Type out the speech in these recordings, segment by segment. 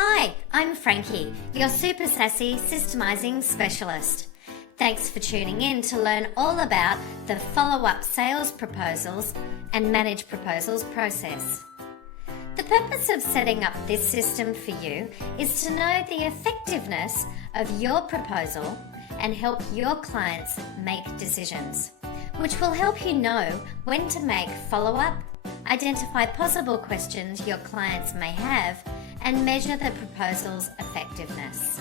Hi, I'm Frankie, your super sassy systemizing specialist. Thanks for tuning in to learn all about the follow-up sales proposals and manage proposals process. The purpose of setting up this system for you is to know the effectiveness of your proposal and help your clients make decisions, which will help you know when to make follow-up, identify possible questions your clients may have, and measure the proposal's effectiveness.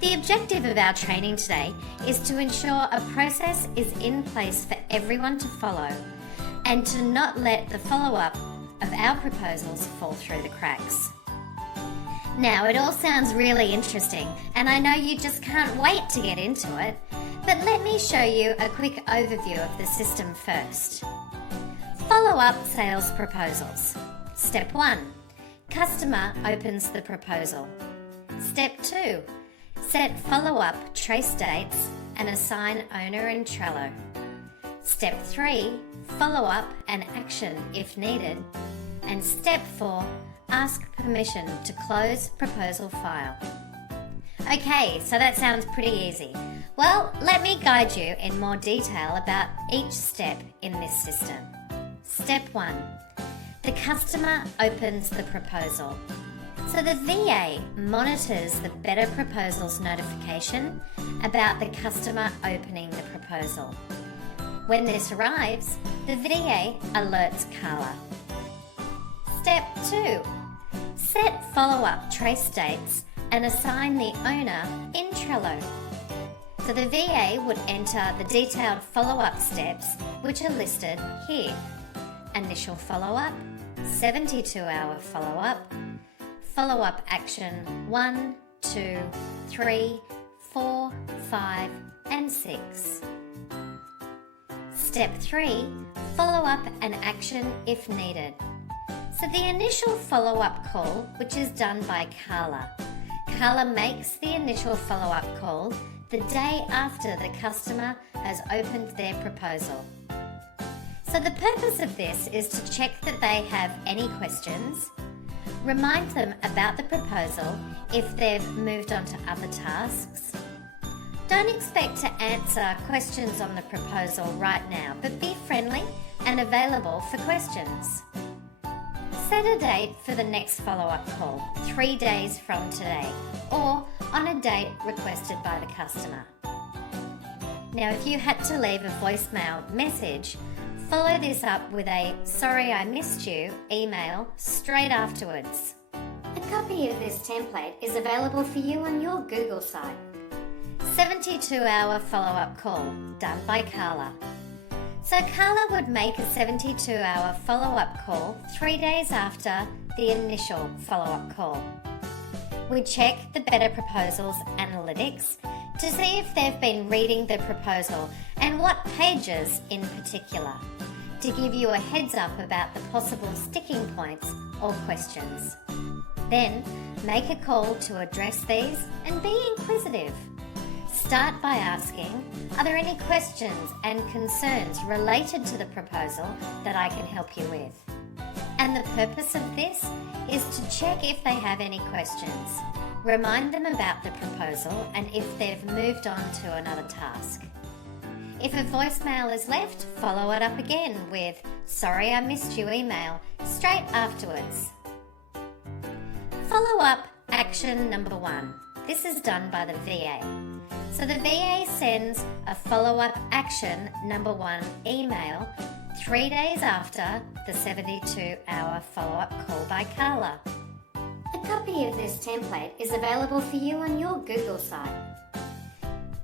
The objective of our training today is to ensure a process is in place for everyone to follow and to not let the follow-up of our proposals fall through the cracks. Now, it all sounds really interesting, and I know you just can't wait to get into it, but let me show you a quick overview of the system first. Follow-up sales proposals. Step 1. Customer opens the proposal. Step 2. Set follow-up trace dates and assign owner in Trello. Step 3. Follow-up and action if needed. And Step 4. Ask permission to close proposal file. Okay, so that sounds pretty easy. Well, let me guide you in more detail about each step in this system. Step 1. The customer opens the proposal. So the VA monitors the Better Proposals notification about the customer opening the proposal. When this arrives, the VA alerts Carla. Step 2. Set follow-up trace dates and assign the owner in Trello. So the VA would enter the detailed follow-up steps which are listed here. Initial follow-up, 72-hour follow-up, follow-up action 1, 2, 3, 4, 5, and 6. Step 3, follow-up and action if needed. So the initial follow-up call, which is done by Carla. Carla makes the initial follow-up call the day after the customer has opened their proposal. So the purpose of this is to check that they have any questions, remind them about the proposal if they've moved on to other tasks. Don't expect to answer questions on the proposal right now, but be friendly and available for questions. Set a date for the next follow-up call, 3 days from today, or on a date requested by the customer. Now, if you had to leave a voicemail message, follow this up with a "Sorry I missed you" email straight afterwards. A copy of this template is available for you on your Google site. 72-hour follow-up call, done by Carla. So Carla would make a 72-hour follow-up call 3 days after the initial follow-up call. We check the Better Proposals analytics to see if they've been reading the proposal and what pages in particular, to give you a heads up about the possible sticking points or questions. Then, make a call to address these and be inquisitive. Start by asking, are there any questions and concerns related to the proposal that I can help you with? And the purpose of this is to check if they have any questions. Remind them about the proposal and if they've moved on to another task. If a voicemail is left, follow it up again with "Sorry I missed you" email straight afterwards. Follow-up action number 1. This is done by the VA. So the VA sends a follow-up action number 1 email 3 days after the 72-hour follow-up call by Carla. A copy of this template is available for you on your Google site.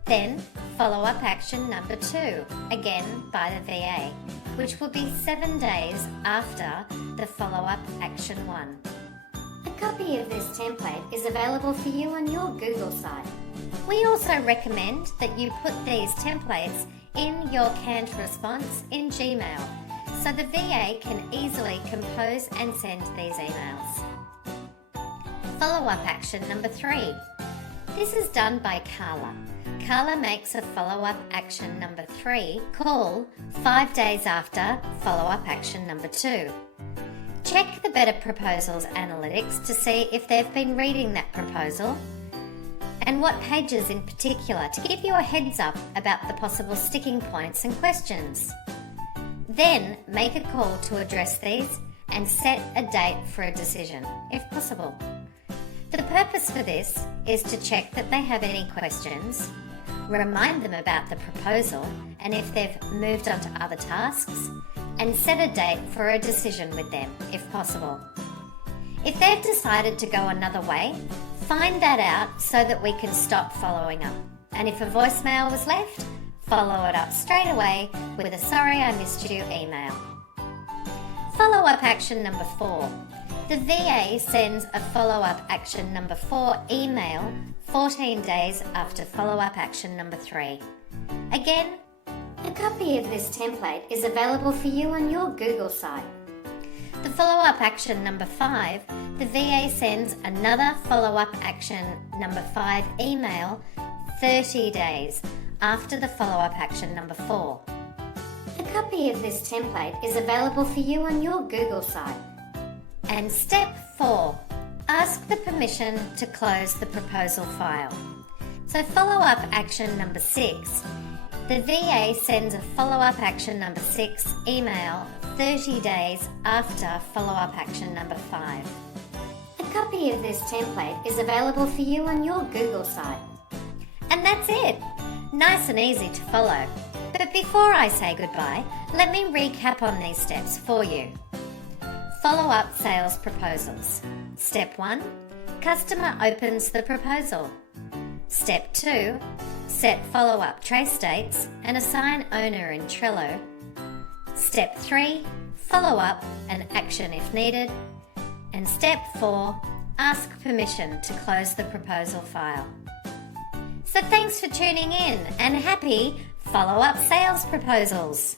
Then, follow-up action number 2, again by the VA, which will be 7 days after the follow-up action 1. A copy of this template is available for you on your Google site. We also recommend that you put these templates in your canned response in Gmail, so the VA can easily compose and send these emails. Follow-up action number 3. This is done by Carla. Carla makes a follow-up action number 3 call 5 days after follow-up action number 2. Check the Better Proposals analytics to see if they've been reading that proposal and what pages in particular to give you a heads up about the possible sticking points and questions. Then make a call to address these and set a date for a decision, if possible. The purpose for this is to check that they have any questions, remind them about the proposal and if they've moved on to other tasks, and set a date for a decision with them, if possible. If they've decided to go another way, find that out so that we can stop following up. And if a voicemail was left, follow it up straight away with a "sorry I missed you" email. Follow-up action number 4. The VA sends a follow-up action number 4 email 14 days after follow-up action number 3. Again, a copy of this template is available for you on your Google site. The follow-up action number 5, the VA sends another follow-up action number 5 email 30 days after the follow-up action number 4. A copy of this template is available for you on your Google site. And step 4, ask the permission to close the proposal file. So follow-up action number 6, the VA sends a follow-up action number 6 email 30 days after follow-up action number 5. A copy of this template is available for you on your Google site. And that's it. Nice and easy to follow. But before I say goodbye, let me recap on these steps for you. Follow-up sales proposals. Step 1, customer opens the proposal. Step 2, set follow-up trace dates and assign owner in Trello. Step 3, follow up and action if needed. And step 4, ask permission to close the proposal file. So thanks for tuning in and happy follow-up sales proposals.